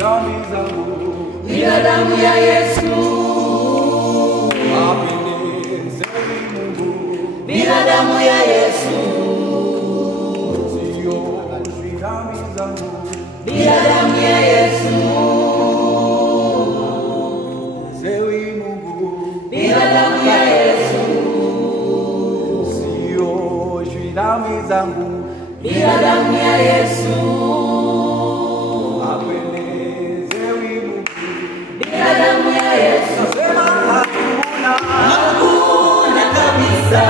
dhambi zangu bila damu ya Yesu. Apendezewi Mungu Bila damu ya Yesu. sioshwi dhambi zangu Bila damu ya Yesu. Zewi Mungu Bila damu ya Yesu. sioshwi dhambi zangu Bila damu ya Yesu. Apendezewi Mungu Bila damu ya Yesu. sema hakuna Kabisa.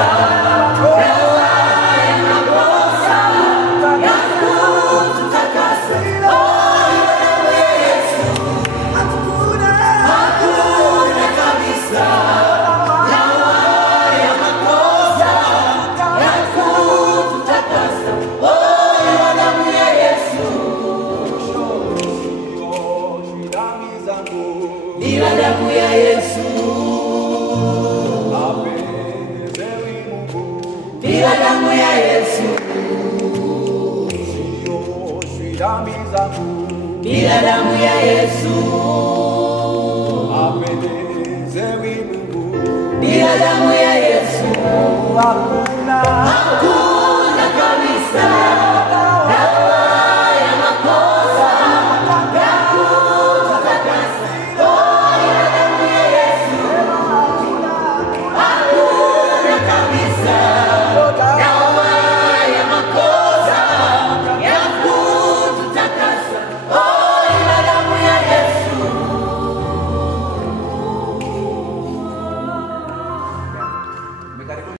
Bila damu ya Yesu. Apendezewi Mungu Bila damu ya Yesu. sioshwi dhambi zangu Bila damu ya Yesu. Apendezewi Mungu Bila damu ya Yesu. hakuna